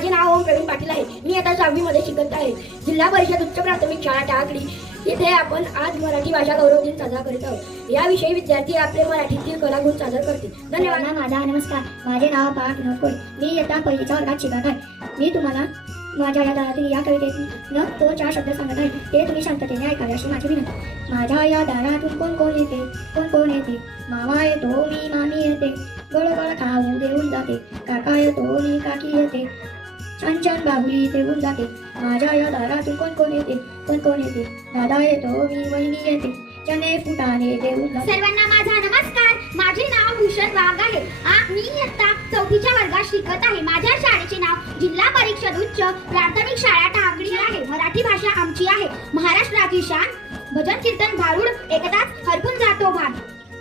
माझे नाव ओम प्रवीण पाटील आहे. मी आता 6वी मध्ये शिकत आहे. जिल्हा परिषद उच्च प्राथमिक शाळा टाकळी येथे आपण आज मराठी भाषा गौरव दिन साजरा करीत आहोत. याविषयी विद्यार्थी आपले मराठीतील कलागुण सादर करतील. धन्यवाद. माझा नमस्कार. माझे नाव पार्थ विनोद कोळी. मी इयत्ता पहिलीच्या वर्गात शिकत आहे. मी तुम्हाला माझ्या या दारातील या कवितेतील न तो 4 शब्द सांगत आहे. ते तुम्ही शांततेने ऐकावे अशी माझी विनंती. माझ्या या दारातून कोण कोण येते, कोण कोण येते. मामा येतो, मी मामी येते. गळगळ खाऊ देऊन जाते. काका येतो, मी काकी येते. छान छान बाहुली देऊन जाते. माझ्या या दारातून कोण कोण येते, कोण कोण येते. दादा येतो, मी वहिनी येते. चणे फुटाणे देऊन जाते. सर्वांना माझा नमस्कार. माझे नाव भूषण वाघ आहे. मी इयत्ता 4थीच्या वर्गात शिकत आहे. माझ्या शाळेचे नाव जिल्हा परिषद उच्च प्राथमिक शाळा टाकळी आहे. मराठी भाषा आमची आहे. महाराष्ट्राची शान. भजन कीर्तन भारूड एकदाच हरपून जातो भान.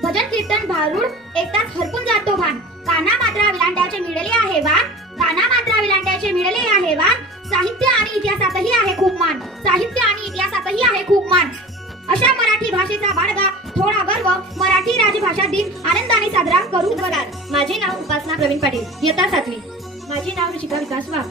भजन कीर्तन भारूड एकदाच हरपून जातो भान. काना मात्रा विलांट्याचे मिळाले आहे वाण. काना मात्रा विलांट्याचे मिळाले आहे वाण. साहित्य आणि इतिहासातही आहे खूप मान. साहित्य आणि इतिहासातही आहे खूप मान. अशा मराठी भाषेचा बाळगा थोडा गर्व मराठी राजभाषा दिन आनंदाने साजरा करू. माझे नाव उपासना प्रवीण पाटील. इयत्ता 7वी. माझे नाव ऋषिका विकास वाघ.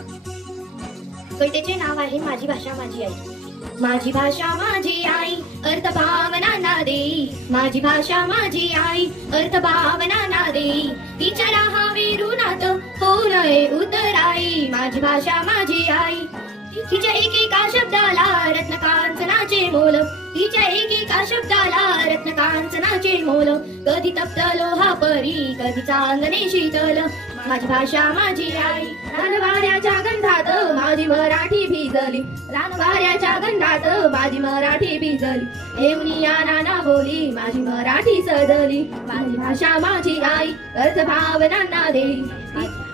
कवितेचे नाव आहे माझी भाषा माझी आई. माझी भाषा माझी आई अर्थ भावना ना देई. माझी भाषा माझी आई अर्थ भावना ना देई. तिच्या राहावे ऋणात होऊ नये उतराई. माझी भाषा माझी आई. तिच्या एकेका शब्दाला रत्न कांचनाचे मोल. तिच्या एकेका शब्दाला रत्न कांचनाचे मोल. कधी तप्त लोहा परी कधी चांदणे शीतल. माझी भाषा माझी आई. रानवाऱ्याच्या गंधात माझी मराठी भिजली. रानवाऱ्याच्या गंधात माझी मराठी भिजली. येऊनिया नाना बोली माझी मराठी सजली. माझी भाषा माझी आई अर्थ भावना ना देई.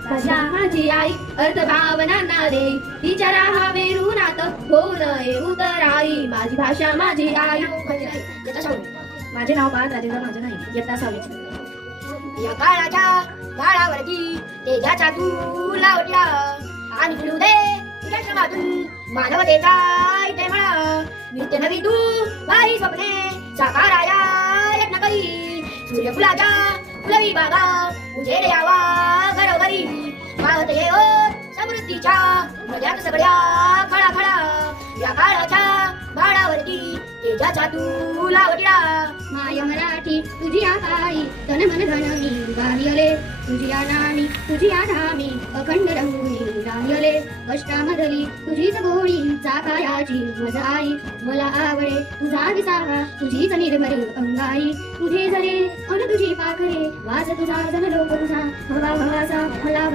भाषा माझी आई अर्थ भावना ना देई. तिच्या राहावे ऋणात होऊ नये उतराई. माझी भाषा माझी आई. माझे नाव पार्थ राजेंद्र माझे नाही. इयत्ता 6वी. या काळाच्या काळावरती तेजाच्या तुला उठला आणि फिरू दे तुझ्या श्रमातून मानवतेचा इथे म्हणा. नित्य नवी तू भारी स्वप्ने साकाराया यत्न करी. सूर्यफुलाच्या फुलवी बागा उजेड यावा घरोघरी. पाहत येओ समृद्धीच्या मजात सगळ्या खळा खळा. या काळाच्या भाडावरती तेजाच्या तुला उठला. माय मराठी तुझी आई तन मन धन मी गायले. तुझी नामी तुझी धामी अखंड रंगुनी रायले. अष्टामधली तुझीच गोळी चाकायाची मजाई. मला आवडे तुझा विसावा तुझीच निर्मल अंगाई. तुझे जरे अन तुझी पाखरे वास तुझा जन लोक तुझा हवा हवासा मला